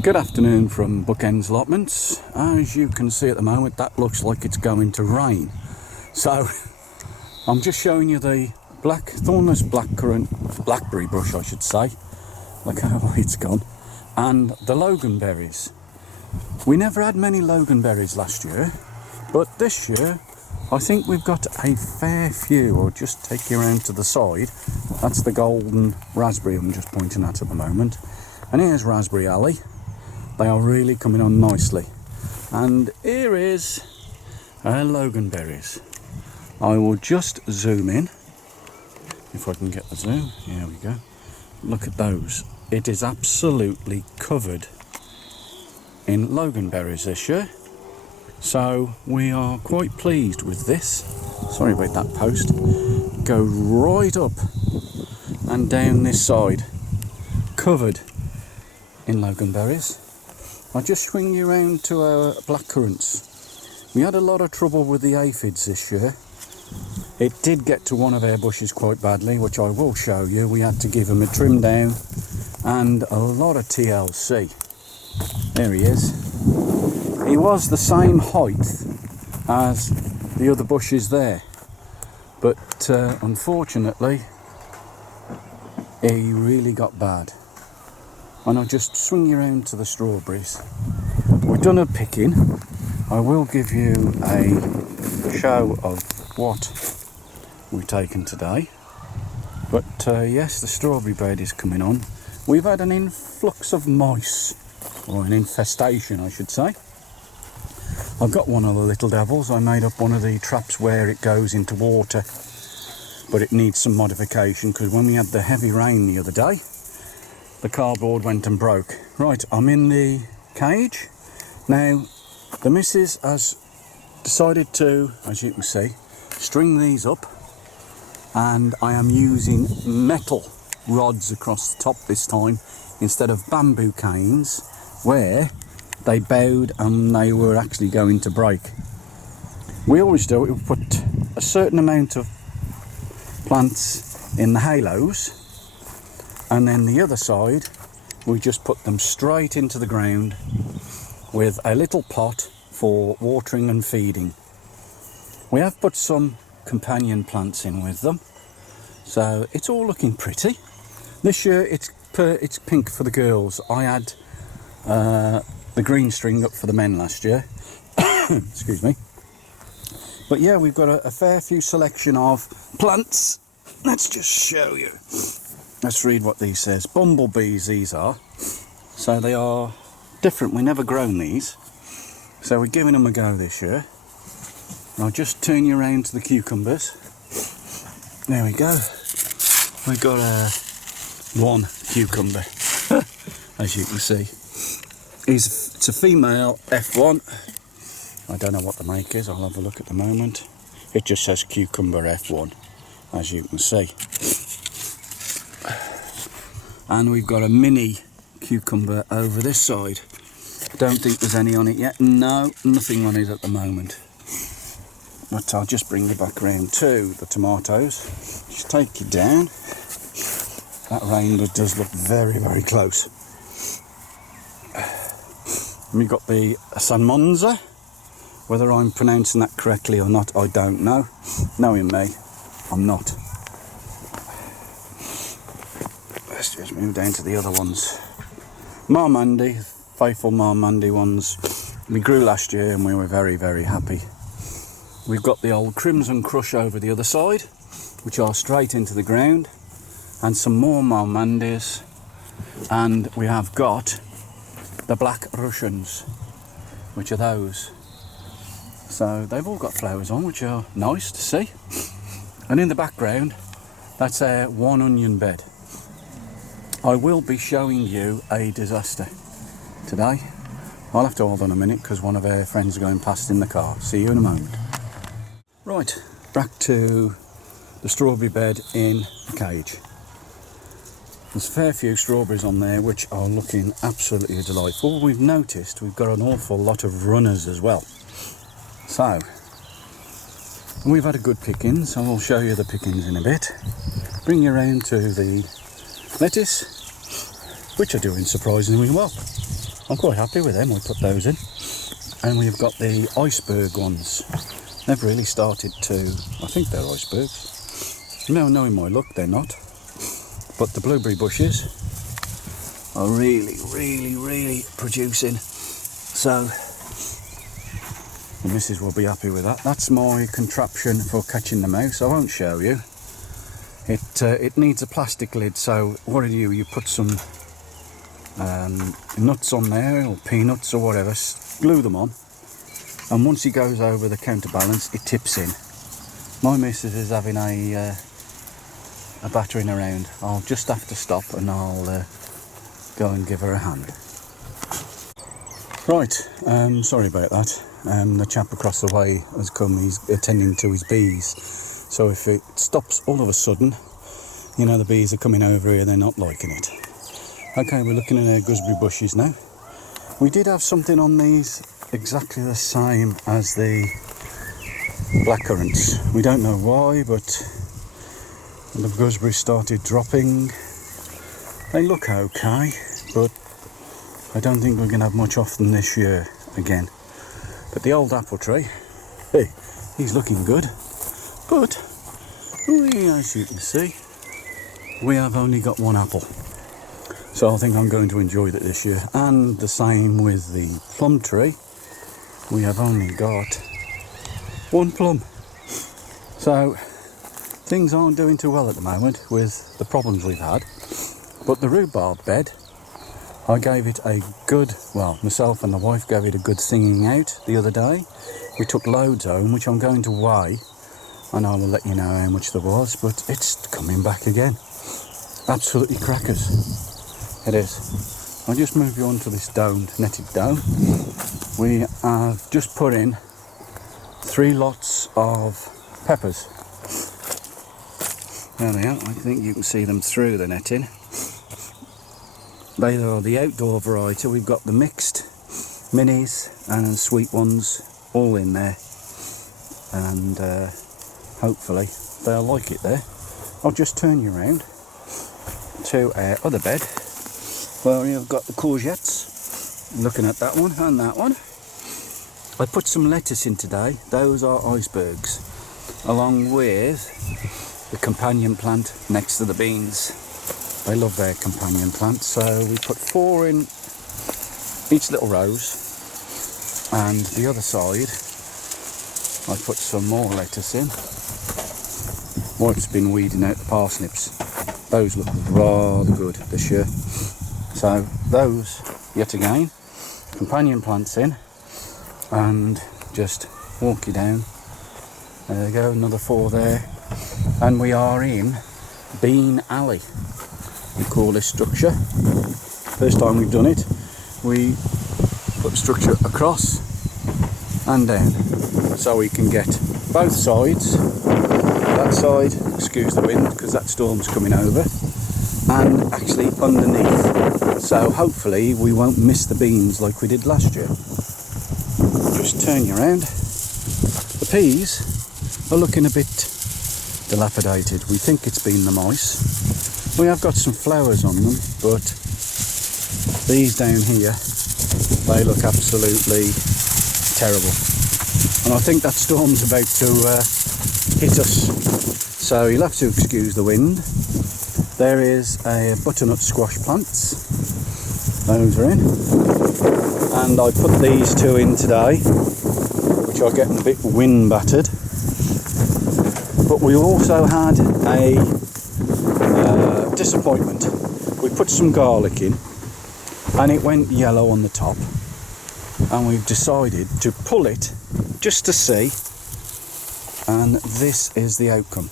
Good afternoon from Bookends Allotments. As you can see at the moment, that looks like it's going to rain. So I'm just showing you the thornless blackcurrant blackberry bush, I should say. Look how it's gone. And the loganberries. We never had many loganberries last year, but this year I think we've got a fair few. I'll just take you around to the side. That's the golden raspberry I'm just pointing at the moment. And here's Raspberry Alley. They are really coming on nicely. And here is our loganberries. I will just zoom in, if I can get the zoom. Here we go. Look at those. It is absolutely covered in loganberries this year. So we are quite pleased with this. Sorry about that post. Go right up and down this side, covered in loganberries. I'll just swing you around to our blackcurrants. We had a lot of trouble with the aphids this year. It did get to one of our bushes quite badly, which I will show you. We had to give him a trim down and a lot of TLC. There he is. He was the same height as the other bushes there, but unfortunately he really got bad. And I'll just swing you around to the strawberries. We've done a picking. I will give you a show of what we've taken today. But yes, the strawberry bed is coming on. We've had an influx of mice, or an infestation I should say. I've got one of the little devils. I made up one of the traps where it goes into water, but it needs some modification because when we had the heavy rain the other day, the cardboard went and broke. Right, I'm in the cage. Now, the missus has decided to, as you can see, string these up, and I am using metal rods across the top this time instead of bamboo canes where they bowed and they were actually going to break. We always do it, we put a certain amount of plants in the halos, and then the other side we just put them straight into the ground with a little pot for watering and feeding. We have put some companion plants in with them, so it's all looking pretty. This year it's pink for the girls. I had the green string up for the men last year. Excuse me. But yeah, we've got a fair few selection of plants. Let's just show you. Let's read what these says. Bumblebees these are. So they are different. We never grown these. So we're giving them a go this year. I'll just turn you around to the cucumbers. There we go. We've got one cucumber, as you can see. It's a female F1. I don't know what the make is. I'll have a look at the moment. It just says cucumber F1, as you can see. And we've got a mini cucumber over this side. Don't think there's any on it yet. No, nothing on it at the moment. But I'll just bring you back around to the tomatoes. Just take you down. That rain does look very, very close. And we've got the San Monza. Whether I'm pronouncing that correctly or not, I don't know. Knowing me, I'm not. Let's just move down to the other ones. Marmandi, faithful Marmandi ones. We grew last year and we were very, very happy. We've got the old Crimson Crush over the other side, which are straight into the ground, and some more Marmandis. And we have got the Black Russians, which are those. So they've all got flowers on, which are nice to see. And in the background, that's our one onion bed. I will be showing you a disaster today. I'll have to hold on a minute because one of our friends are going past in the car. See you in a moment. Right, back to the strawberry bed in the cage. There's a fair few strawberries on there which are looking absolutely delightful. We've noticed we've got an awful lot of runners as well. So, we've had a good picking, so I'll show you the pickings in a bit. Bring you around to the lettuce, which are doing surprisingly well. I'm quite happy with them. I put those in. And we've got the iceberg ones. They've really started to, I think they're icebergs. No, knowing my luck, they're not. But the blueberry bushes are really producing. So the missus will be happy with that. That's my contraption for catching the mouse. I won't show you. It needs a plastic lid, so what do you put some nuts on there, or peanuts or whatever, glue them on, and once he goes over the counterbalance it tips in. My missus is having a battering around. I'll just have to stop and I'll go and give her a hand. Right, sorry about that. The chap across the way has come, he's attending to his bees. So if it stops all of a sudden, you know the bees are coming over here, they're not liking it. Okay, we're looking at our gooseberry bushes now. We did have something on these exactly the same as the blackcurrants. We don't know why, but the gooseberries started dropping. They look okay, but I don't think we're going to have much off them this year again. But the old apple tree, hey, he's looking good. But, as you can see, we have only got one apple. So I think I'm going to enjoy that this year. And the same with the plum tree. We have only got one plum. So things aren't doing too well at the moment with the problems we've had. But the rhubarb bed, I gave it a good, well, myself and the wife gave it a good singing out the other day. We took loads home, which I'm going to weigh, and I will let you know how much there was, but it's coming back again. Absolutely crackers. It is. I'll just move you on to this domed, netted dome. We have just put in 3 lots of peppers. There they are. I think you can see them through the netting. They are the outdoor variety. We've got the mixed minis and sweet ones all in there, and hopefully they'll like it there. I'll just turn you around to our other bed where you've got the courgettes. Looking at that one and that one. I put some lettuce in today. Those are icebergs, along with the companion plant next to the beans. They love their companion plant, so we put 4 in each little rows, and the other side I put some more lettuce in. Wife's been weeding out the parsnips. Those look rather good this year. So those, yet again, companion plants in, and just walk you down. There you go, another 4 there. And we are in Bean Alley, we call this structure. First time we've done it, we put the structure across and down, so we can get both sides. That side, excuse the wind because that storm's coming over, and actually underneath, so hopefully we won't miss the beans like we did last year. Just turn you around. The peas are looking a bit dilapidated. We think it's been the mice. We have got some flowers on them, but these down here, they look absolutely terrible. And I think that storm's about to hit us. So you'll have to excuse the wind. There is a butternut squash plants. Those are in. And I put these 2 in today, which are getting a bit wind battered. But we also had a disappointment. We put some garlic in and it went yellow on the top, and we've decided to pull it just to see, and this is the outcome.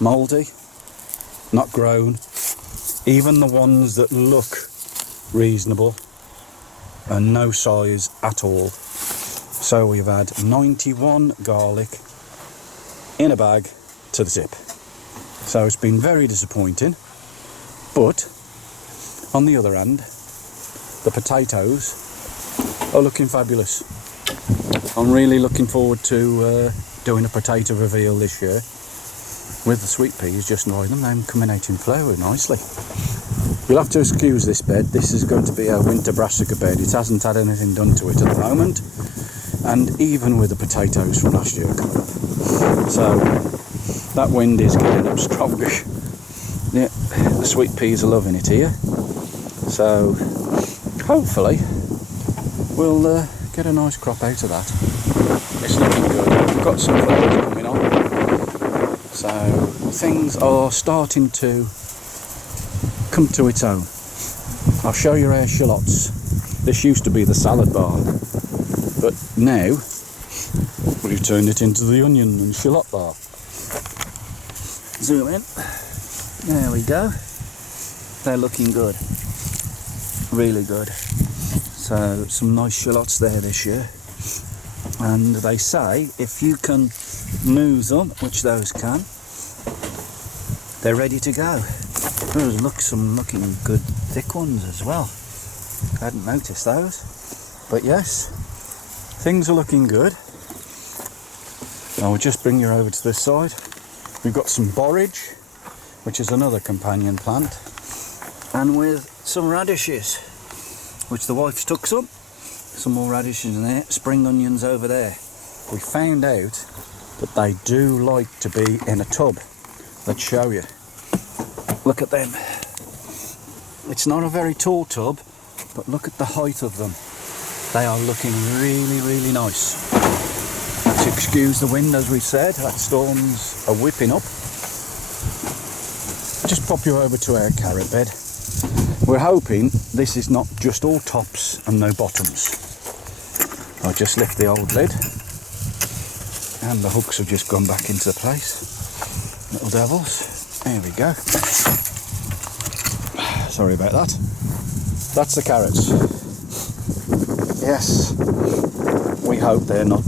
Mouldy, not grown. Even the ones that look reasonable are no size at all. So we've had 91 garlic in a bag to the zip. So it's been very disappointing, but on the other hand, the potatoes are looking fabulous. I'm really looking forward to doing a potato reveal this year with the sweet peas. Just enjoy them coming out in flower nicely. You'll have to excuse this bed. This is going to be a winter brassica bed. It hasn't had anything done to it at the moment, and even with the potatoes from last year coming up. So that wind is getting up stronger. Yeah, the sweet peas are loving it here. So hopefully we'll get a nice crop out of that. It's looking good. We've got some flowers coming on. So things are starting to come to its own. I'll show you our shallots. This used to be the salad bar, but now we've turned it into the onion and shallot bar. Zoom in. There we go. They're looking good. Really good. So some nice shallots there this year. And they say if you can move them, which those can, they're ready to go. There's some looking good thick ones as well. I hadn't noticed those. But yes, things are looking good. I will just bring you over to this side. We've got some borage, which is another companion plant, and with some radishes, which the wife's took some more radishes in there, spring onions over there. We found out that they do like to be in a tub. Let's show you. Look at them. It's not a very tall tub, but look at the height of them. They are looking really, really nice. Let's excuse the wind, as we said. That storm's a whipping up. Just pop you over to our carrot bed. We're hoping this is not just all tops and no bottoms. I'll just lift the old lid, and the hooks have just gone back into place. Little devils. There we go. Sorry about that. That's the carrots. Yes, we hope they're not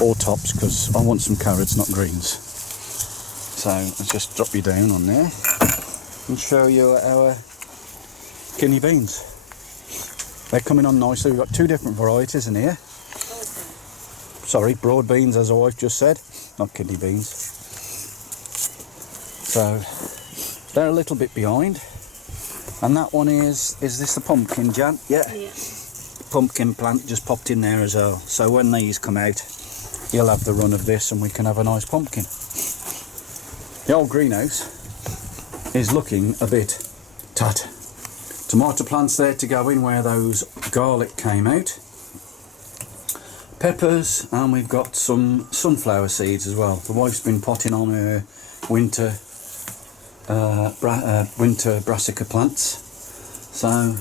all tops, because I want some carrots, not greens. So let's just drop you down on there and show you our kidney beans. They're coming on nicely. We've got two different varieties in here. Sorry, broad beans, as the wife just said, not kidney beans. So they're a little bit behind. And that one is this the pumpkin, Jan? Yeah. Pumpkin plant just popped in there as well. So when these come out, you'll have the run of this and we can have a nice pumpkin. The old greenhouse is looking a bit tat. Tomato plants there to go in where those garlic came out. Peppers, and we've got some sunflower seeds as well. The wife's been potting on her winter brassica plants. So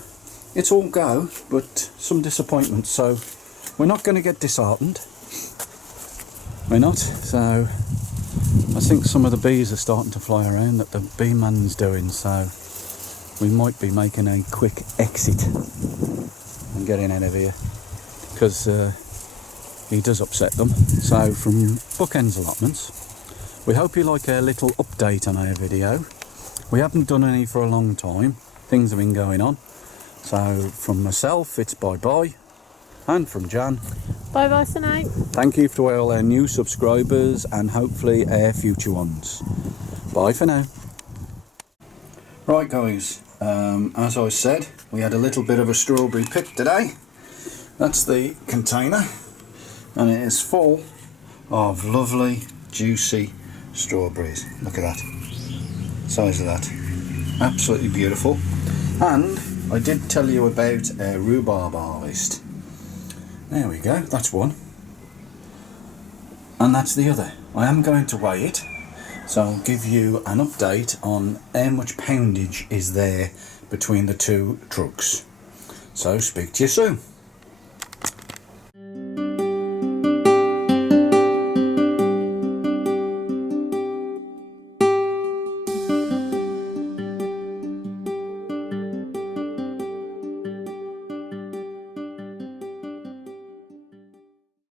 it's all go, but some disappointment. So we're not going to get disheartened. We're not. So I think some of the bees are starting to fly around that the bee man's doing. So we might be making a quick exit and getting out of here, because he does upset them. So from Bookends Allotments, we hope you like a little update on our video. We haven't done any for a long time. Things have been going on. So from myself, it's bye-bye. And from Jan, bye-bye for now. Thank you to all our new subscribers and hopefully our future ones. Bye for now. Right guys, as I said, we had a little bit of a strawberry pick today. That's the container, and it is full of lovely, juicy strawberries. Look at that, size of that, absolutely beautiful. And I did tell you about a rhubarb harvest. There we go, that's one, and that's the other. I am going to weigh it, so I'll give you an update on how much poundage is there between the two trucks. So speak to you soon.